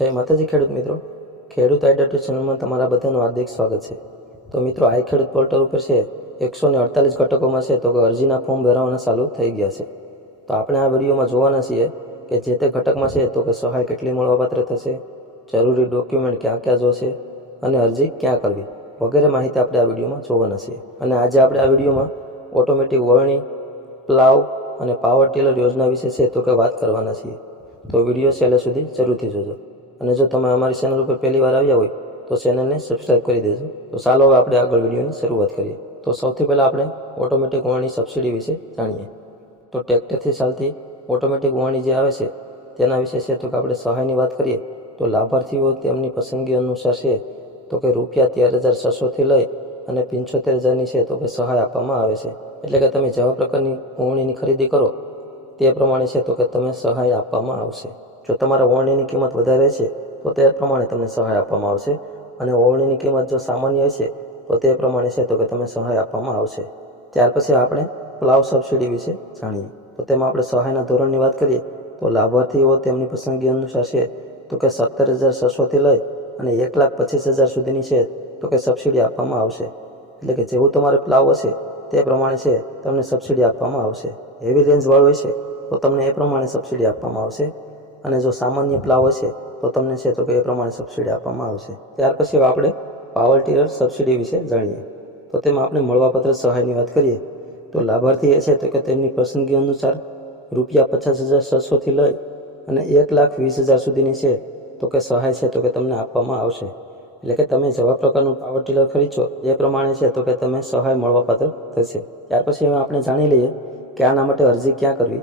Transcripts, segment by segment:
જય માતાજી ખેડૂત મિત્રો, ખેડૂત આઈડિયા ચેનલમાં તમારા બધાનું હાર્દિક સ્વાગત છે। તો મિત્રો, આ ખેડૂત પોર્ટલ ઉપર છે 148 ઘટકોમાં છે તો કે અરજીના ફોર્મ ભરવાના ચાલુ થઈ ગયા છે। તો આપણે આ વિડીયોમાં જોવાના છીએ કે જે તે ઘટકમાં છે તો કે સહાય કેટલી મળવાપાત્ર થશે, જરૂરી ડોક્યુમેન્ટ ક્યાં ક્યાં જોશે અને અરજી ક્યાં કરવી વગેરે માહિતી આપણે આ વિડીયોમાં જોવાના છીએ। અને આજે આપણે આ વિડીયોમાં ઓટોમેટિક વળણી, પ્લાવ અને પાવર ટીલર યોજના વિશે છે તો કે વાત કરવાના છીએ। તો વિડીયો છેલ્લે સુધી જરૂરથી જોજો। અને જો તમે અમારી ચેનલ ઉપર પહેલી વાર આવ્યા હોય તો ચેનલને સબસ્ક્રાઈબ કરી દેજો। તો ચાલો હવે આપણે આગળ વિડીયોની શરૂઆત કરીએ। તો સૌથી પહેલાં આપણે ઓટોમેટિક વળણી સબસિડી વિશે જાણીએ। તો ટ્રેક્ટરથી ચાલતી ઓટોમેટિક વળણી જે આવે છે તેના વિશે છે તો કે આપણે સહાયની વાત કરીએ તો લાભાર્થીઓ તેમની પસંદગી અનુસાર છે તો કે ₹13,600થી લઈ અને 75,000ની છે તો કે સહાય આપવામાં આવે છે। એટલે કે તમે જેવા પ્રકારની વળણીની ખરીદી કરો તે પ્રમાણે છે તો કે તમે સહાય આપવામાં આવશે। જો તમારા વળણીની કિંમત વધારે છે તો તે પ્રમાણે તમને સહાય આપવામાં આવશે અને વળણીની કિંમત જો સામાન્ય હશે તો તે પ્રમાણે છે તો કે તમને સહાય આપવામાં આવશે। ત્યાર પછી આપણે પ્લાવ સબસિડી વિશે જાણીએ। તો તેમાં આપણે સહાયના ધોરણની વાત કરીએ તો લાભાર્થીઓ તેમની પસંદગી અનુસાર છે તો કે 17,600થી લઈ અને 1,25,000 સુધીની છે તો કે સબસિડી આપવામાં આવશે। એટલે કે જેવું તમારે પ્લાવ હશે તે પ્રમાણે છે તમને સબસિડી આપવામાં આવશે। હેવી રેન્જવાળો હશે તો તમને એ પ્રમાણે સબસિડી આપવામાં આવશે અને જો સામાન્ય પ્લાવ હશે તો તમને છે તો કે એ પ્રમાણે સબસિડી આપવામાં આવશે। ત્યાર પછી આપણે પાવર ટીલર સબસિડી વિશે જાણીએ। તો તેમાં આપણે મળવાપાત્ર સહાયની વાત કરીએ તો લાભાર્થી એ છે તો કે તેમની પસંદગી અનુસાર ₹50,600થી લઈ અને 1,20,000 સુધીની છે તો કે સહાય છે તો કે તમને આપવામાં આવશે। એટલે કે તમે જેવા પ્રકારનું પાવર ટીલર ખરીદશો એ પ્રમાણે છે તો કે તમે સહાય મળવાપાત્ર થશે। ત્યાર પછી હવે આપણે જાણી લઈએ કે આના માટે અરજી ક્યાં કરવી।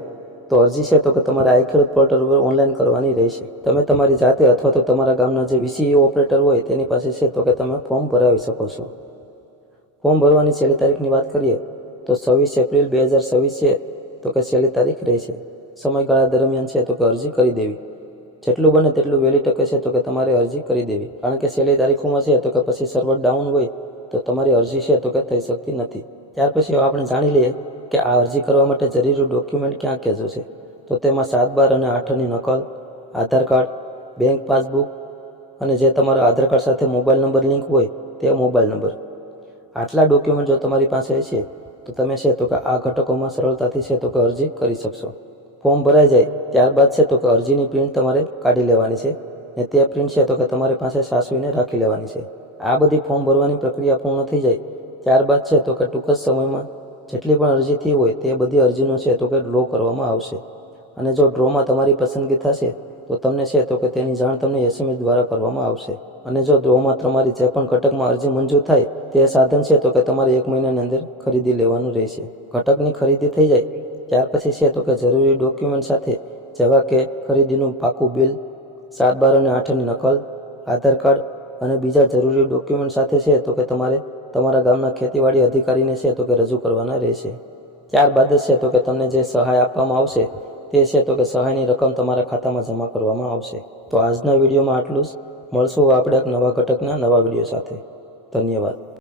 તો અરજી છે તો કે તમારે આ ખેડૂત પોર્ટલ ઉપર ઓનલાઈન કરવાની રહેશે। તમે તમારી જાતે અથવા તો તમારા ગામના જે VCEO ઓપરેટર હોય તેની પાસે છે તો કે તમે ફોર્મ ભરાવી શકો છો। ફોર્મ ભરવાની છેલ્લી તારીખની વાત કરીએ તો 26 એપ્રિલ 2026 છે તો કે છેલ્લી તારીખ રહેશે। સમયગાળા દરમિયાન છે તો કે અરજી કરી દેવી, જેટલું બને તેટલું વહેલી તકે છે તો કે તમારે અરજી કરી દેવી, કારણ કે છેલ્લી તારીખોમાં છે તો કે પછી સર્વર ડાઉન હોય તો તમારી અરજી છે તો કે થઈ શકતી નથી। ત્યાર પછી આપણે જાણી લઈએ કે આ અરજી કરવા માટે જરૂરી ડોક્યુમેન્ટ ક્યાં ક્યાં જોશે। તો તેમાં 7, 12 અને 8ની નકલ, આધાર કાર્ડ, બેંક પાસબુક અને જે તમારા આધાર કાર્ડ સાથે મોબાઈલ નંબર લિંક હોય તે મોબાઈલ નંબર, આટલા ડોક્યુમેન્ટ જો તમારી પાસે હશે તો તમે છે તો કે આ ઘટકોમાં સરળતાથી છે તો કે અરજી કરી શકશો। ફોર્મ ભરાઈ જાય ત્યારબાદ છે તો કે અરજીની પ્રિન્ટ તમારે કાઢી લેવાની છે ને તે પ્રિન્ટ છે તો કે તમારી પાસે સાચવીને રાખી લેવાની છે। આ બધી ફોર્મ ભરવાની પ્રક્રિયા પૂર્ણ થઈ જાય ત્યારબાદ છે તો કે ટૂંક જ સમયમાં જેટલી પણ અરજી થઈ હોય તે બધી અરજીનો છે તો કે ડ્રો કરવામાં આવશે અને જો ડ્રોમાં તમારી પસંદગી થશે તો તમને છે તો કે તેની જાણ તમને SMS દ્વારા કરવામાં આવશે। અને જો ડ્રોમાં તમારી જે પણ ઘટકમાં અરજી મંજૂર થાય તે સાધન છે તો કે તમારે 1 મહિનાની અંદર ખરીદી લેવાનું રહેશે। ઘટકની ખરીદી થઈ જાય ત્યાર પછી છે તો કે જરૂરી ડોક્યુમેન્ટ સાથે જેવા કે ખરીદીનું પાકું બિલ, 7, 12 અને 8ની નકલ, આધાર કાર્ડ અને બીજા જરૂરી ડોક્યુમેન્ટ સાથે છે તો કે તમારે તમારા ગામના ખેતીવાડી અધિકારીને છે તો કે રજૂ કરવાના રહેશે। ત્યારબાદ જ છે તો કે તમને જે સહાય આપવામાં આવશે તે છે તો કે સહાયની રકમ તમારા ખાતામાં જમા કરવામાં આવશે। તો આજના વિડીયોમાં આટલું જ। મળશું આપણે એક નવા ઘટકના નવા વિડીયો સાથે। ધન્યવાદ।